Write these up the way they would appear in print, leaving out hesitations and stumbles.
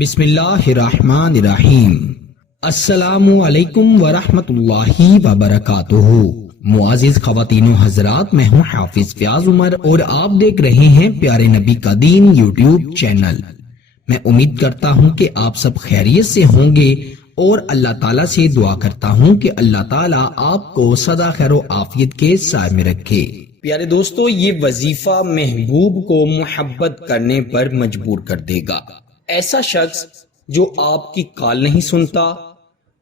بسم اللہ الرحمن الرحیم۔ السلام علیکم ورحمۃ اللہ وبرکاتہ۔ معزز خواتین و حضرات، میں ہوں حافظ فیاض عمر اور آپ دیکھ رہے ہیں پیارے نبی کا دین یوٹیوب چینل۔ میں امید کرتا ہوں کہ آپ سب خیریت سے ہوں گے اور اللہ تعالیٰ سے دعا کرتا ہوں کہ اللہ تعالیٰ آپ کو سدا خیر و عافیت کے سائے میں رکھے۔ پیارے دوستو، یہ وظیفہ محبوب کو محبت کرنے پر مجبور کر دے گا۔ ایسا شخص جو آپ کی کال نہیں سنتا،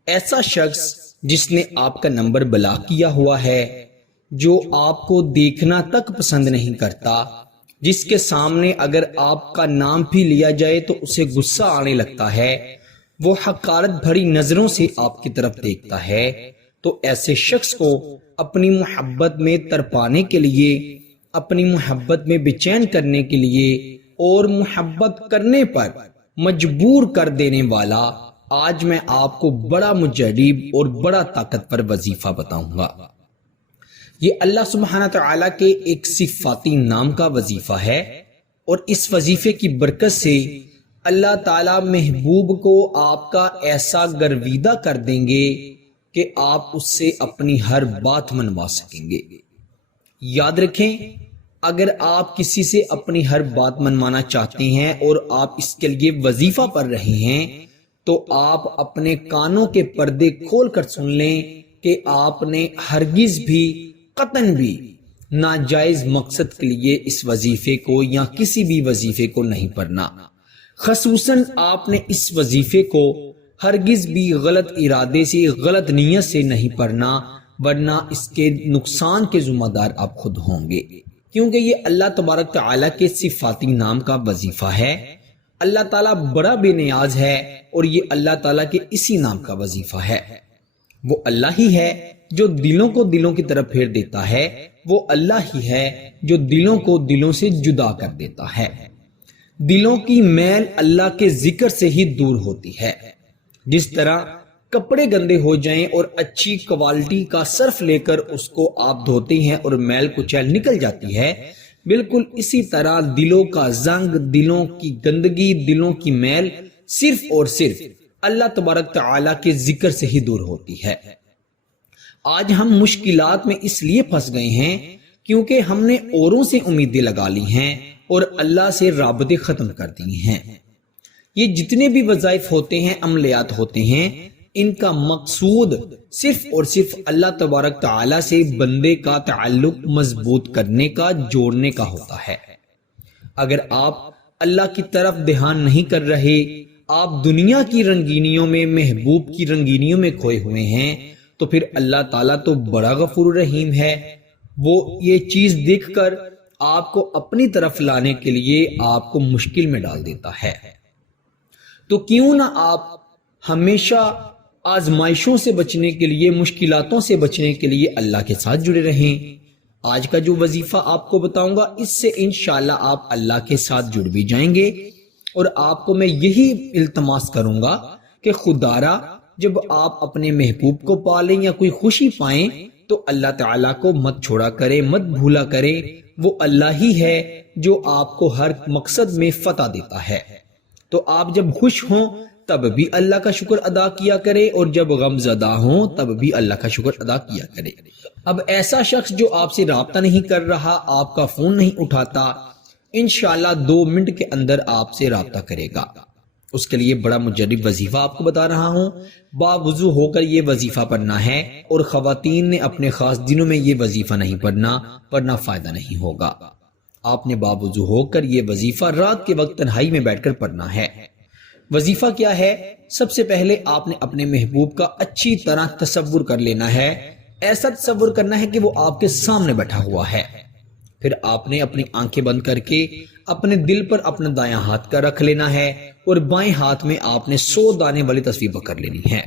ایسا شخص جس نے آپ کا نمبر بلاک کیا ہوا ہے، جو آپ کو دیکھنا تک پسند نہیں کرتا، جس کے سامنے اگر آپ کا نام بھی لیا جائے تو اسے غصہ آنے لگتا ہے، وہ حقارت بھری نظروں سے آپ کی طرف دیکھتا ہے، تو ایسے شخص کو اپنی محبت میں تڑپانے کے لیے، اپنی محبت میں بے چین کرنے کے لیے اور محبت کرنے پر مجبور کر دینے والا آج میں آپ کو بڑا مجرب اور بڑا طاقتور وظیفہ بتاؤں گا۔ یہ اللہ سبحانہ تعالیٰ کے ایک صفاتی نام کا وظیفہ ہے، اور اس وظیفے کی برکت سے اللہ تعالیٰ محبوب کو آپ کا ایسا گرویدہ کر دیں گے کہ آپ اس سے اپنی ہر بات منوا سکیں گے۔ یاد رکھیں، اگر آپ کسی سے اپنی ہر بات منوانا چاہتے ہیں اور آپ اس کے لیے وظیفہ پڑھ رہے ہیں، تو آپ اپنے کانوں کے پردے کھول کر سن لیں کہ آپ نے ہرگز بھی قطعاً بھی ناجائز مقصد کے لیے اس وظیفے کو یا کسی بھی وظیفے کو نہیں پڑھنا۔ خصوصاً آپ نے اس وظیفے کو ہرگز بھی غلط ارادے سے، غلط نیت سے نہیں پڑھنا، ورنہ اس کے نقصان کے ذمہ دار آپ خود ہوں گے، کیونکہ یہ اللہ تبارک تعالیٰ کے صفاتی نام کا وظیفہ ہے۔ اللہ تعالیٰ بڑا بے نیاز ہے، اور یہ اللہ تعالیٰ کے اسی نام کا وظیفہ ہے۔ وہ اللہ ہی ہے جو دلوں کو دلوں کی طرف پھیر دیتا ہے، وہ اللہ ہی ہے جو دلوں کو دلوں سے جدا کر دیتا ہے۔ دلوں کی میل اللہ کے ذکر سے ہی دور ہوتی ہے۔ جس طرح کپڑے گندے ہو جائیں اور اچھی کوالٹی کا صرف لے کر اس کو آپ دھوتے ہیں اور میل کچیل نکل جاتی ہے، بالکل اسی طرح دلوں کا زنگ، دلوں کی گندگی، دلوں کی میل صرف اور صرف اللہ تبارک تعالیٰ کے ذکر سے ہی دور ہوتی ہے۔ آج ہم مشکلات میں اس لیے پھنس گئے ہیں کیونکہ ہم نے اوروں سے امیدیں لگا لی ہیں اور اللہ سے رابطے ختم کر دی ہیں۔ یہ جتنے بھی وظائف ہوتے ہیں، عملیات ہوتے ہیں، ان کا مقصود صرف اور صرف اللہ تبارک تعالیٰ سے بندے کا تعلق مضبوط کرنے کا، جوڑنے کا ہوتا ہے۔ اگر آپ اللہ کی طرف دھیان نہیں کر رہے، آپ دنیا کی رنگینیوں میں، محبوب کی رنگینیوں میں کھوئے ہوئے ہیں، تو پھر اللہ تعالیٰ تو بڑا غفور رحیم ہے۔ وہ یہ چیز دیکھ کر آپ کو اپنی طرف لانے کے لیے آپ کو مشکل میں ڈال دیتا ہے۔ تو کیوں نہ آپ ہمیشہ آزمائشوں سے بچنے کے لیے، مشکلاتوں سے بچنے کے لیے اللہ کے ساتھ جڑے رہیں۔ آج کا جو وظیفہ آپ کو بتاؤں گا، اس سے انشاءاللہ آپ اللہ کے ساتھ جڑ بھی جائیں گے، اور آپ کو میں یہی التماس کروں گا کہ خدارا جب آپ اپنے محبوب کو پالیں یا کوئی خوشی پائیں تو اللہ تعالیٰ کو مت چھوڑا کریں، مت بھولا کریں۔ وہ اللہ ہی ہے جو آپ کو ہر مقصد میں فتح دیتا ہے۔ تو آپ جب خوش ہوں تب بھی اللہ کا شکر ادا کیا کرے، اور جب غم زدہ ہوں تب بھی اللہ کا شکر ادا کیا کرے۔ اب ایسا شخص جو آپ سے رابطہ نہیں کر رہا، آپ کا فون نہیں اٹھاتا، انشاءاللہ 2 منٹ کے اندر آپ سے رابطہ کرے گا۔ اس کے لیے بڑا مجرب وظیفہ آپ کو بتا رہا ہوں۔ باوضو ہو کر یہ وظیفہ پڑھنا ہے، اور خواتین نے اپنے خاص دنوں میں یہ وظیفہ نہیں پڑھنا، ورنہ فائدہ نہیں ہوگا۔ آپ نے باوضو ہو کر یہ وظیفہ رات کے وقت تنہائی میں بیٹھ کر پڑھنا ہے۔ وظیفہ کیا ہے؟ سب سے پہلے آپ نے اپنے محبوب کا اچھی طرح تصور کر لینا ہے۔ ایسا تصور کرنا ہے کہ وہ آپ کے سامنے بیٹھا ہوا ہے۔ پھر آپ نے اپنی آنکھیں بند کر کے اپنے دل پر اپنا دایاں ہاتھ کا رکھ لینا ہے، اور بائیں ہاتھ میں آپ نے 100 دانے والی تصویر پکڑ لینی ہے،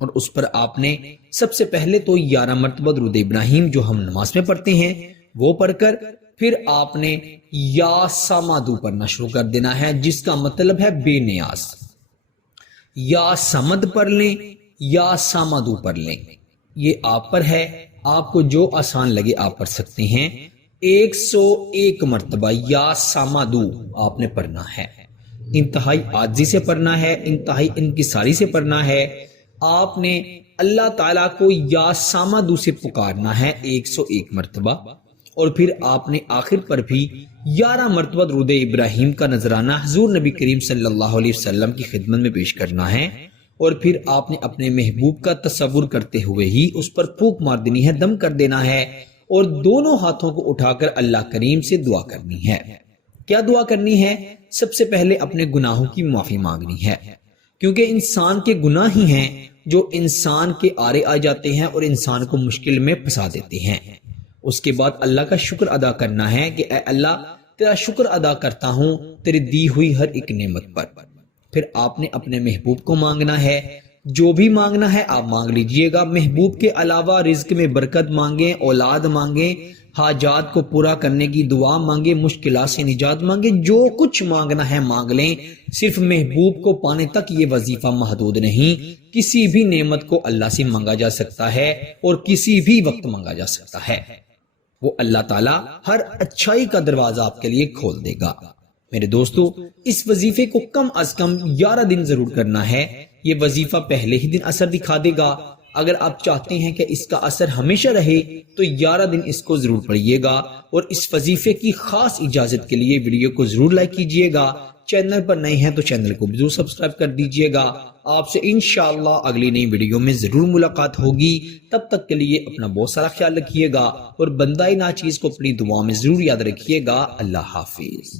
اور اس پر آپ نے سب سے پہلے تو 11 مرتبہ درود ابراہیم جو ہم نماز میں پڑھتے ہیں وہ پڑھ کر، پھر آپ نے یا سامادو پڑھنا شروع کر دینا ہے، جس کا مطلب ہے بے نیاز۔ یا سمد پڑھ لیں یا سامادو پڑھ لیں، یہ آپ پر ہے، آپ کو جو آسان لگے آپ پڑھ سکتے ہیں۔ 101 مرتبہ یا سامادو آپ نے پڑھنا ہے۔ انتہائی عاجزی سے پڑھنا ہے، انتہائی انکساری سے پڑھنا ہے۔ آپ نے اللہ تعالیٰ کو یا سامدو سے پکارنا ہے 101 مرتبہ، اور پھر آپ نے آخر پر بھی 11 مرتبہ درود ابراہیم کا نذرانہ حضور نبی کریم صلی اللہ علیہ وسلم کی خدمت میں پیش کرنا ہے، اور پھر آپ نے اپنے محبوب کا تصور کرتے ہوئے ہی اس پر پھونک مار دینی ہے، دم کر دینا ہے، اور دونوں ہاتھوں کو اٹھا کر اللہ کریم سے دعا کرنی ہے۔ کیا دعا کرنی ہے؟ سب سے پہلے اپنے گناہوں کی معافی مانگنی ہے، کیونکہ انسان کے گناہ ہی ہیں جو انسان کے آڑے آ جاتے ہیں اور انسان کو مشکل میں پھنسا دیتے ہیں۔ اس کے بعد اللہ کا شکر ادا کرنا ہے کہ اے اللہ تیرا شکر ادا کرتا ہوں تیری دی ہوئی ہر ایک نعمت پر۔ پھر آپ نے اپنے محبوب کو مانگنا ہے، جو بھی مانگنا ہے آپ مانگ لیجئے گا۔ محبوب کے علاوہ رزق میں برکت مانگیں، اولاد مانگیں، حاجات کو پورا کرنے کی دعا مانگیں، مشکلات سے نجات مانگیں، جو کچھ مانگنا ہے مانگ لیں۔ صرف محبوب کو پانے تک یہ وظیفہ محدود نہیں، کسی بھی نعمت کو اللہ سے مانگا جا سکتا ہے اور کسی بھی وقت مانگا جا سکتا ہے۔ وہ اللہ تعالیٰ ہر اچھائی کا دروازہ آپ کے لیے کھول دے گا۔ میرے دوستو، اس وظیفے کو کم از کم 11 دن ضرور کرنا ہے۔ یہ وظیفہ پہلے ہی دن اثر دکھا دے گا۔ اگر آپ چاہتے ہیں کہ اس کا اثر ہمیشہ رہے تو 11 دن اس کو ضرور پڑھیے گا، اور اس وظیفے کی خاص اجازت کے لیے ویڈیو کو ضرور لائک کیجئے گا۔ چینل پر نئے ہیں تو چینل کو بھی ضرور سبسکرائب کر دیجئے گا۔ آپ سے انشاءاللہ اگلی نئی ویڈیو میں ضرور ملاقات ہوگی۔ تب تک کے لیے اپنا بہت سارا خیال رکھیے گا، اور بندہ ناچیز کو اپنی دعا میں ضرور یاد رکھیے گا۔ اللہ حافظ۔